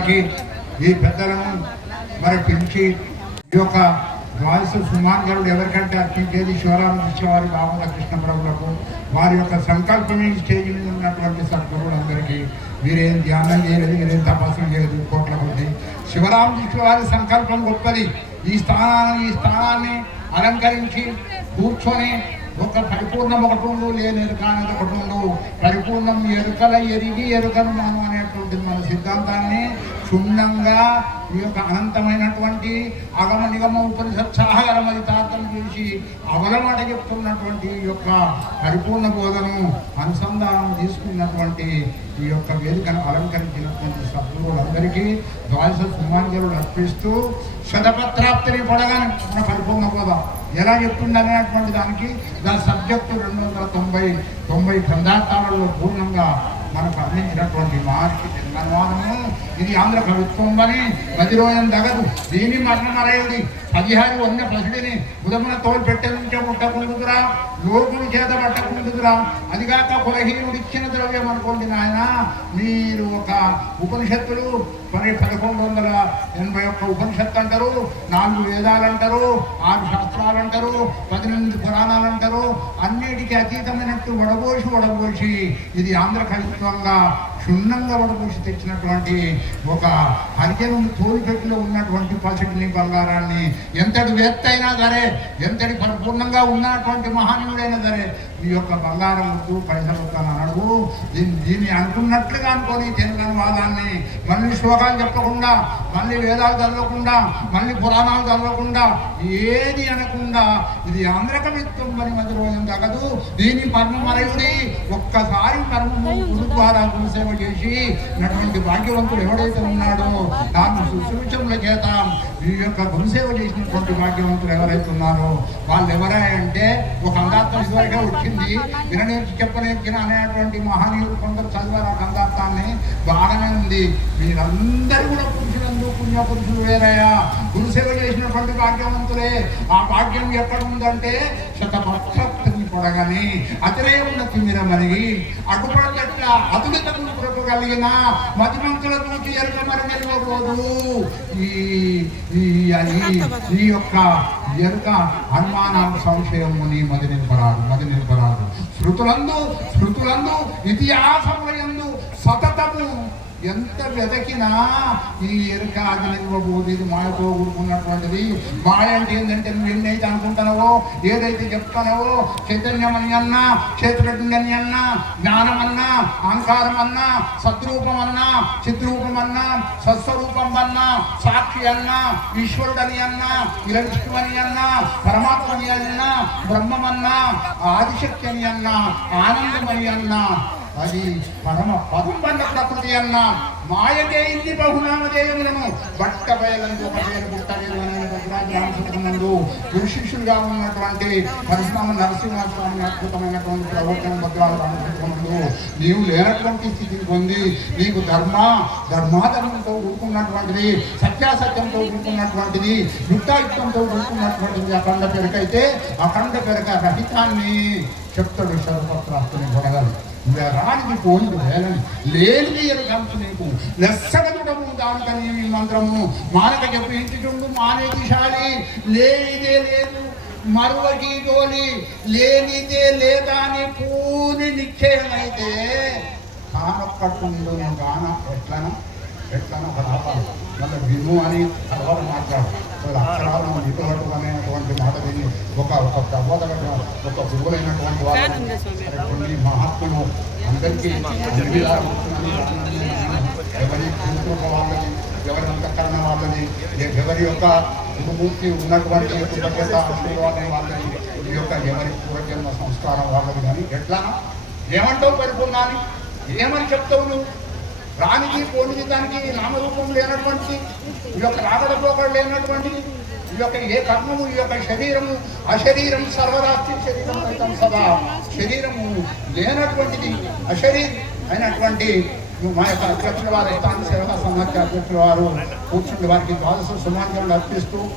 వారికి ఈ పెద్దలను మరి పిలిచి ఈ యొక్క ద్వాదశ సుమాంగరుడు ఎవరికంటే అర్పించేది శివరామకృష్ణ వారి బాబుల కృష్ణప్రభులకు వారి యొక్క సంకల్పమే స్టేజ్ మీద ఉన్నటువంటి సద్గురువులందరికీ మీరేం ధ్యానం చేయలేదు మీరేం తపస్సు చేయలేదు కోట్ల కొద్ది. శివరామకృష్ణ వారి సంకల్పం గొప్పది. ఈ స్థానాన్ని ఈ స్థానాన్ని అలంకరించి కూర్చొని ఒక పరిపూర్ణం ఒకటి ఉండు లేని ఎరుక అనేది ఒకటి ఉండు. పరిపూర్ణం ఎరుకల ఎరిగి ఎరుకను మనం ఉంటుంది మన సిద్ధాంతాన్ని క్షుణ్ణంగా ఈ యొక్క అనంతమైనటువంటి అగమ నిగమ ఉపనిషత్సాహగరమది తార్థం చేసి అవలమాట చెప్తున్నటువంటి ఈ యొక్క పరిపూర్ణ బోధను అనుసంధానం తీసుకున్నటువంటి ఈ యొక్క వేదికను అలంకరించినటువంటి సభ్యులందరికీ ద్వాదశ సుమాంజలు అర్పిస్తూ శతపత్రాప్తిని పొడగానే మన పరిపూర్ణ బోధ. ఎలా చెప్తుండనేటువంటి దానికి దాని సబ్జెక్టు రెండు వందల తొంభై తొంభై గ్రంథార్థాలలో పూర్ణంగా మనకు అందించినటువంటి మార్చి జన్మన్వాదము ఇది ఆంధ్ర ప్రభుత్వం అని మదిరోయం తగదు దీని మరణమరయుడి పదిహేను వంద పసిడిని ఉదమున తోలు పెట్టె నుంచే ముట్టకుండుదురా లోకుని చేత పట్టకుండుదురా అదిగాక కులహీనుడు ఇచ్చిన ద్రవ్యం అనుకోండి నాయన మీరు ఒక ఉపనిషత్తులు మరి పదకొండు వందల ఎనభై ఒక్క ఉపనిషత్తు అంటారు నాలుగు వేదాలు అంటారు ఆరు శాస్త్రాలు అంటారు పురాణాలు అన్నిటికీ అతీతమైనట్టు వడబోసి వడబోసి ఇది ఆంధ్ర కవిత్వంగా క్షుణ్ణంగా వడబోసి తెచ్చినటువంటి ఒక హరిజనం తోలిపెట్టులో ఉన్నటువంటి పసిడిని బంగారాన్ని ఎంతటి వేత్త అయినా సరే ఎంతటి పరిపూర్ణంగా ఉన్నటువంటి మహానీయుడైనా సరే ఈ యొక్క బంగారం వద్దు పైసలు వద్దు దీన్ని దీన్ని అనుకున్నట్లుగా అనుకొని తెలంగాణ మళ్ళీ శ్లోకాలు చెప్పకుండా మళ్ళీ వేదాలు చదవకుండా మళ్ళీ పురాణాలు చదవకుండా ఏది అనకుండా ఇది ఆంధ్రకమిత్వం మరి మధ్య రోజు తగదు దీని పరమమరయుడి ఒక్కసారి పరమము గురు ద్వారా గురుసేవ చేసి నటువంటి భాగ్యవంతుడు ఎవడైతే ఉన్నాడో దాన్ని శుశ్రూషముల చేత ఈ యొక్క గురుసేవ చేసినటువంటి భాగ్యవంతులు ఎవరైతే ఉన్నారో వాళ్ళు ఎవరై అంటే ఒక అందాత్మ ఇదివరకే చెప్పింది విననేర్చి చెప్పనేర్చిన అనేటువంటి మహనీయులు కొందరు చదివారు ఆ గంధార్థాన్ని బాగానే ఉంది మీరందరూ కూడా పురుషులందు పుణ్య పురుషులు వేరయ్యా. గురుసేవ చేసినటువంటి భాగ్యవంతులే. ఆ భాగ్యం ఎక్కడ ఉందంటే శతపక్షని పొడగని అతరే ఉన్న తిమిరమని అడ్డుపడగట్ల అదుమితను కలిగిన మతిమంతుల చూచి ఎరుక మరి నిలవబోదు ఈ ఈ యొక్క ఎరుక అనుమాన సంశయము నీ మది నిలపరాదు మది నిలపరాదు శృతులందు శృతులందు ఇతిహాసములందు వెతకినా ఈ ఎరుక అది ఇది మాయతో కూడుకున్నటువంటిది మాయ అంటే ఏంటంటే నువ్వు ఎన్నైతే అనుకుంటున్నావో ఏదైతే చెప్తున్నావో చైతన్యం అని అన్నా క్షేత్రజ్ఞని అన్నా జ్ఞానం అన్నా అహంకారం అన్నా సద్రూపం అన్నా చిద్రూపం అన్నా సత్స్వరూపం అన్నా సాక్షి అన్నా ఈశ్వరుడని అన్నా విష్ణు అన్నా పరమాత్మని అన్నా బ్రహ్మమన్నా ఆదిశక్తి అని అన్నా ఆనందమని అన్నా అది పరమ పదంబన్న ప్రకృతి అన్న. మాయకే బహునామ బహునామధేయములను బట్ట బయలందు ఒక పేరు అనే ఉన్నటువంటి పరశురామ నరసింహస్వామి అద్భుతమైనటువంటి ప్రవర్తన భద్రాలు రామచంద్రనందు నీవు లేనటువంటి స్థితిని పొంది నీకు ధర్మ ధర్మాధర్మంతో కూడుకున్నటువంటిది సత్యాసత్యంతో కూడుకున్నటువంటిది యుక్తాయుక్తంతో కూడుకున్నటువంటిది అఖండ పెరకైతే అఖండ పెరక రహితాన్ని చెప్తాడు శరపత్రాస్తుని కొడగలరు రానికి పోయిన వేలని లేని ఎరుకంత నీకు లెస్సగదుడము దానికని నీ మంత్రము. మానక చెప్పు ఇంటి చుండు లేనిదే లేదు మరువకి గోలి లేనిదే లేదా అని పూని నిశ్చయమైతే కానొక్కట్టుండు గాన ఎట్లనా. ఎట్లనా ఒక ఆపాలి మళ్ళీ విను అని తర్వాత మాట్లాడు. సో అక్షరాలను నిపుణులు అనేటువంటి మాట విని ఒక ఒక ప్రబోధక ఒక గురువులైనటువంటి వాళ్ళు మహాత్ములు అందరికీ ఎవరి కుటుంబ వాళ్ళని ఎవరి అంతఃకరణ వాళ్ళని ఎవరి యొక్క గురుమూర్తి ఉన్నటువంటి కృతజ్ఞత ఆశీర్వాదం వాళ్ళని ఈ యొక్క ఎవరి పూర్వజన్మ సంస్కారం వాళ్ళని కానీ ఎట్లా? ఏమంటావు పరిపూర్ణాన్ని? ఏమని చెప్తావు నువ్వు? రానికి పోనికి దానికి నామరూపం లేనటువంటిది ఈ యొక్క రాగడపోకడు లేనటువంటిది ఈ యొక్క ఏ కర్మము ఈ యొక్క శరీరము అశరీరం సర్వరాత్రి శరీరం అయితం సదా. శరీరము లేనటువంటిది అశరీరం అయినటువంటి మా యొక్క అధ్యక్షుల వారు స్థానిక సేవా సమాఖ్య అధ్యక్షుల వారు కూర్చుండి వారికి ద్వాదశ సుమాంజలు అర్పిస్తూ